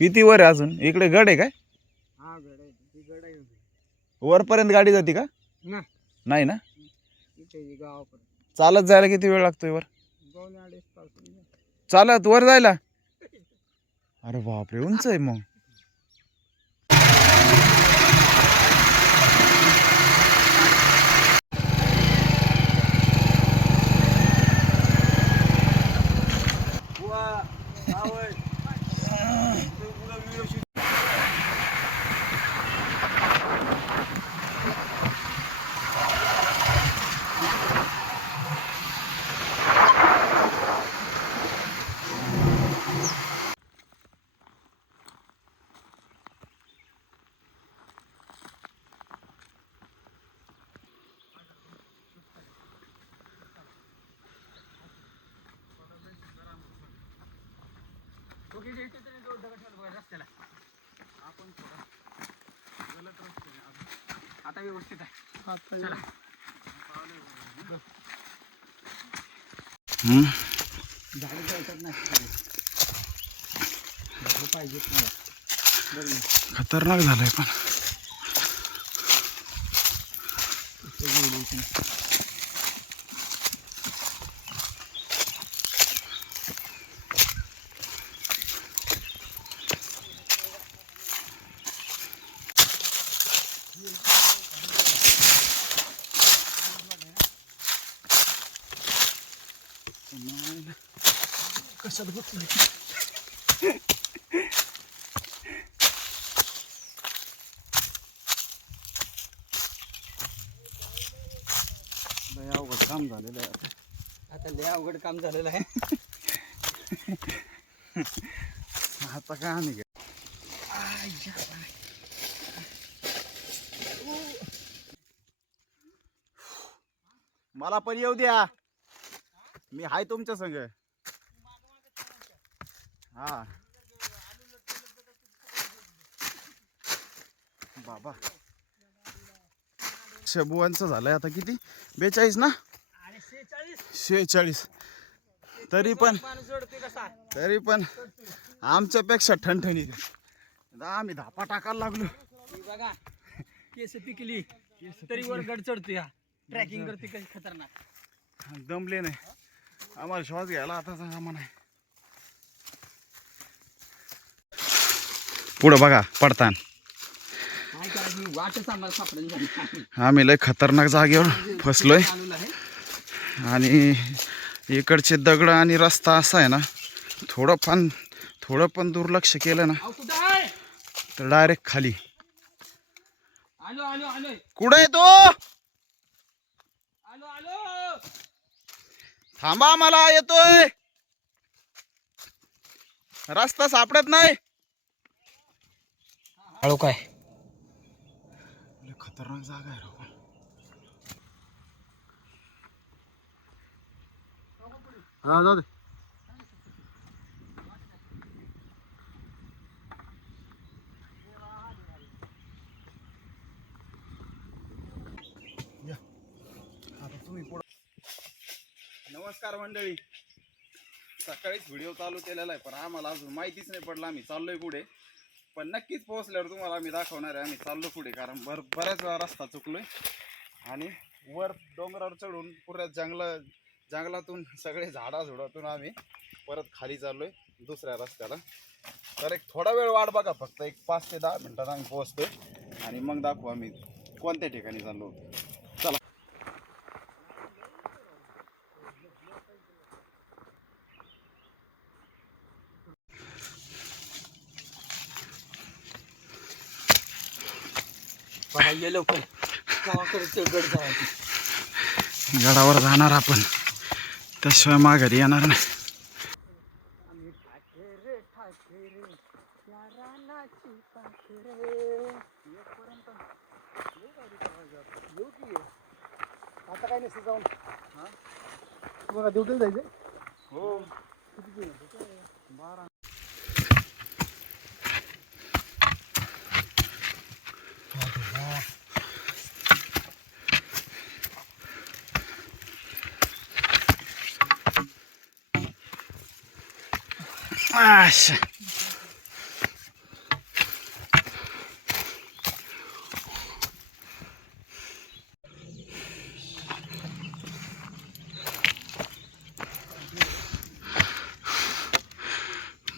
किती वर आहे अजून? इकडे गड आहे काय? हा गड आहे, ती गड आहे वरपर्यंत गाडी जाते का? ना, नाही ना. इथे गावापर्यंत चालत जायला किती वेळ लागतोय वर? 2-2.5 तास. चालत वर जायला? अरे बापरे, उंच आहे मग. आता व्यवस्थित आहे. चला. झाडं जळतात नाही पाहिजेत नाही. खतरनाक झालंय पण. कशात बसलोय? लय अवघड काम झालेलं आहे आता लय अवघड काम झालेलं आहे. आता काय नाही का. मला पण येऊ द्या, मी हाय तुमच्या संग. हा बाबा, शबुवांचं झालंय आता किती? 42 ना? 46. तरी पण आमच्यापेक्षा ठणठणीत. आम्ही धापा टाकायला लागलो. बघा केस पिकली तरी वर गड चढतो. या ट्रॅकिंग करते कशी खतरनाक. दमले नाही, आम्हाला श्वास घ्यायला आता आम्हाला नाही. पुढं बघा पडतान. वाटच आम्हाला सापडेल. आम्ही लय खतरनाक जागेवर फसलोय. आणि इकडचे दगड आणि रस्ता असा आहे ना, थोडं पण दुर्लक्ष केलं ना तर डायरेक्ट खाली. कुठे तो? थांबा, मला येतोय. रस्ता सापडत नाही. हळू काय खतरनाक जागा आहे. हा जाऊ दे. नमस्कार मंडळी, सकाळीच व्हिडिओ चालू केलेला आहे पण आम्हाला अजून माहितीच नाही पडलं आम्ही चाललोय पुढे. पण नक्कीच पोहोचल्यावर तुम्हाला आम्ही दाखवणार आहे आम्ही चाललो पुढे. कारण बऱ्याच वेळा रस्ता चुकलोय आणि वर डोंगरावर चढून पुऱ्या जंगलातून सगळे झाडाझुडातून आम्ही परत खाली चाललोय दुसऱ्या रस्त्याला. तर एक थोडा वेळ वाट बघा, फक्त एक 5 ते 10 मिनिटात आम्ही पोहोचतोय आणि मग दाखवू आम्ही कोणत्या ठिकाणी चाललो होतो. चला. लवकर गडावर जाणार आपण, त्याशिवाय माघारी येणार नाही. आता काय नसतं जाऊन बघा ड्युटीला जायचं. हो, 12.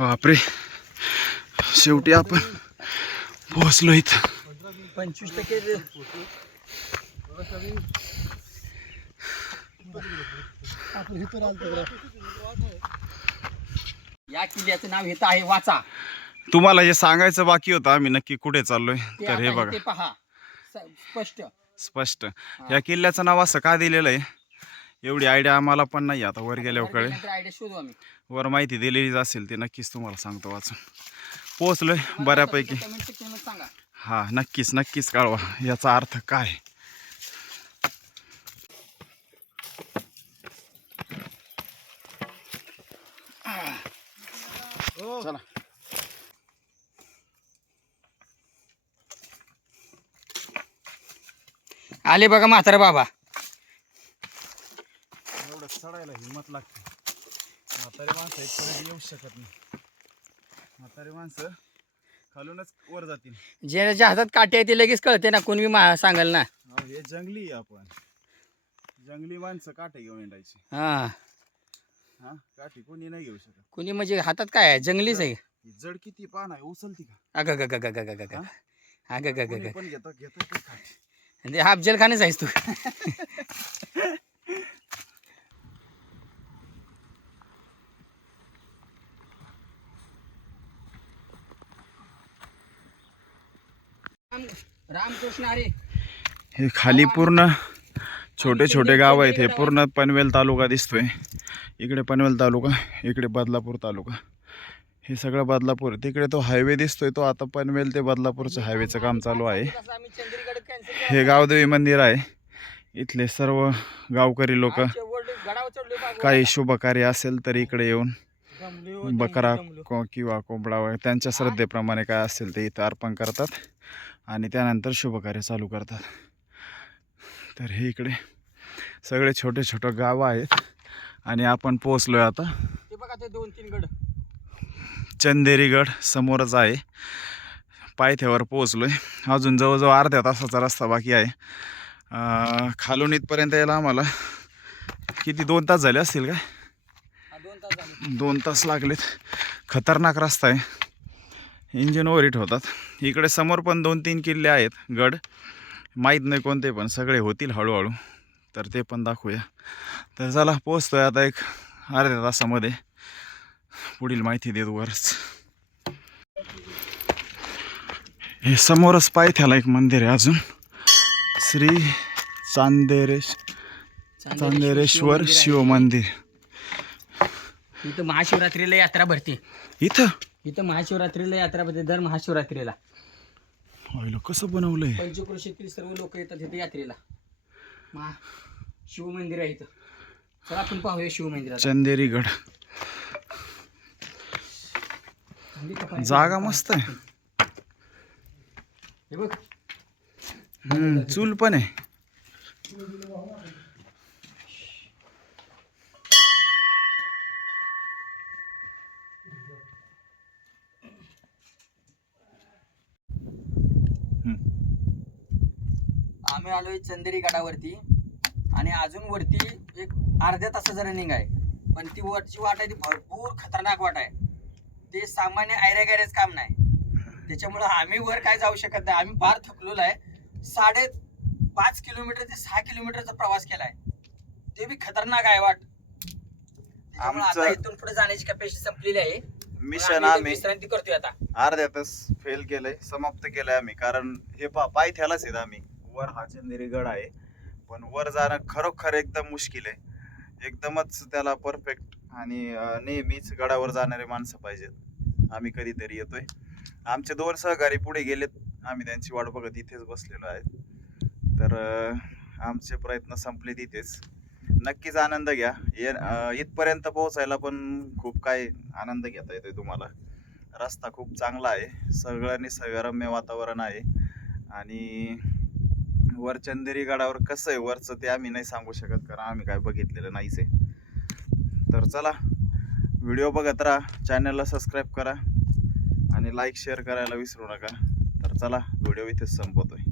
बापरे, शेवटी आपण पोहोचलो इथं. 25% या किल्ल्याचं नाव येत आहे वाचा. तुम्हाला हे सांगायचं बाकी होतं आम्ही नक्की कुठे चाललोय. ते तर हे आता बघा इथे पहा स्पष्ट. स्पष्ट या किल्ल्याचं नाव असं का दिलेलं आहे एवढी आयडिया आम्हाला पण नाही. आता वर गेल्यावर कळे, आयडिया शोधू आम्ही. वर माहिती दिलेलीच असेल ते नक्कीच तुम्हाला सांगतो वाचून. पोहोचलोय बऱ्यापैकी. कमेंटची किंमत सांगा. हा नक्कीच नक्कीच कळवा याचा अर्थ काय. चला आले बघा म्हातारा बाबा. एवढं चढायला हिंमत लागते. म्हातारे माणसं इथपर्यंत येऊ शकत नाही. म्हातारे माणसं खालूनच वर जातील. ज्याच्या हातात काठी आहे ते लगेच कळते ना, कोणी सांगाल ना. अहो, हे जंगली आहे. आपण जंगली माणसं काठे घेऊन येण्याची. हा हा काठी कोणी नाही घेऊ शकत. कोणी म्हणजे हातात काय आहे, जंगलीच आहे. ही जड किती पान आहे, उचलती का? अगं ग ग ग ग ग ग हा? अगं ग ग कोणी ग. पण घेतात घेतात ते काठी. म्हणजे हा अफजल खानच आहेस तू. रामकृष्ण हरी. हे खाली पूर्ण छोटे छोटे गाव आहेत. हे पूर्ण पनवेल तालुका दिसतोय. इकडे पनवेल तालुका, इकडे बदलापूर तालुका. हे सगळं बदलापूर. तिकडे तो हायवे दिसतोय, तो आता पनवेल ते बदलापूरचं हायवेचं काम चालू आहे. हे गावदेवी मंदिर आहे. इथले सर्व गावकरी लोक काही शुभ कार्य असेल तर इकडे येऊन बकरा किंवा कोंबडा त्यांच्या श्रद्धेप्रमाणे काय असेल ते इथं अर्पण करतात आणि त्यानंतर शुभ कार्य चालू करतात. तर हे इकडे सगळे छोटे छोटे गाव आहेत आणि आपण पोहोचलोय आता. ते बघा ते 2-3 गड. चंदेरीगड समोरच आहे. पायथ्यावर पोहोचलोय. अजून जवळजवळ अर्ध्या तासाचा रस्ता बाकी आहे. खालून इथपर्यंत यायला आम्हाला किती 2 तास झाले असतील काय? 2 तास झाले. 2 तास लागलेत. खतरनाक रस्ता आहे. इंजिन ओव्हरहीट होतात. इकडे समोर पण 2-3 किल्ले आहेत, गड. माहीत नाही कोणते, पण सगळे होतील हळूहळू. तर ते पण दाखवूया. तर चला पोहोचतोय आता एक अर्ध्या तासामध्ये. पुढील माहिती देतो वरच. हे समोरच पायथ्याला एक मंदिर आहे अजून. श्री चांदेरेश्वर शिव मंदिर. इथं महाशिवरात्रीला यात्रा भरते. इथं महाशिवरात्रीला यात्रा भरते दर महाशिवरात्रीला. कसं बनवलंय? पंचक्रोशीतील सर्व लोक येतात इथे यात्रेला. शिव मंदिर आहे इथं. चला आपण पाहूया शिव मंदिरात. चंदेरीगड. जागा मस्त आहे. हे बघ चूल पण आहे. आम्ही आलोय चंदेरी गडावरती आणि अजून वरती एक अर्ध्या तासाचं रनिंग आहे. पण ती वरची वाट आहे ती भरपूर खतरनाक वाट आहे. ते सामान्य आयऱ्या काम नाही. त्याच्यामुळं आम्ही वर काय जाऊ शकत नाही. आम्ही फार थकलेलो आहे. 5.5 किलोमीटर ते 6 किलोमीटरचा प्रवास केलाय. ते बी खतरनाक आहे वाट. त्याच्यामुळे आता इथून पुढे जाण्याची कॅपॅसिटी संपलेली आहे. मिशन आम्ही विश्रांती करतोय आता. अर्ध्या तास फेल केलंय, समाप्त केलंय आम्ही. कारण हे पायथ्यालाच आहेत आम्ही. वर हा चंदेरीगड आहे, पण वर जाणं खरोखर एकदम मुश्किल आहे. एकदमच त्याला परफेक्ट आणि नेहमीच गडावर जाणारे माणसं पाहिजेत. आम्ही कधीतरी येतोय. आमचे 2 सहकारी पुढे गेलेत. आम्ही त्यांची वाट बघत इथेच बसलेलो आहे. तर आमचे प्रयत्न संपले तिथेच. नक्कीच आनंद घ्या. इथपर्यंत पोहोचायला पण खूप काय आनंद घेता येतोय तुम्हाला. रस्ता खूप चांगला आहे. सगळं निसर्गरम्य वातावरण आहे. आणि वर चंदेरी गडावर कसं आहे वरचं ते आम्ही नाही सांगू शकत, कारण आम्ही काय बघितलेलं नाहीच आहे. तर चला व्हिडिओ बघत राहा. चॅनलला सबस्क्राईब करा आणि लाईक शेअर करायला विसरू नका. तर चला व्हिडिओ इथेच संपवतोय.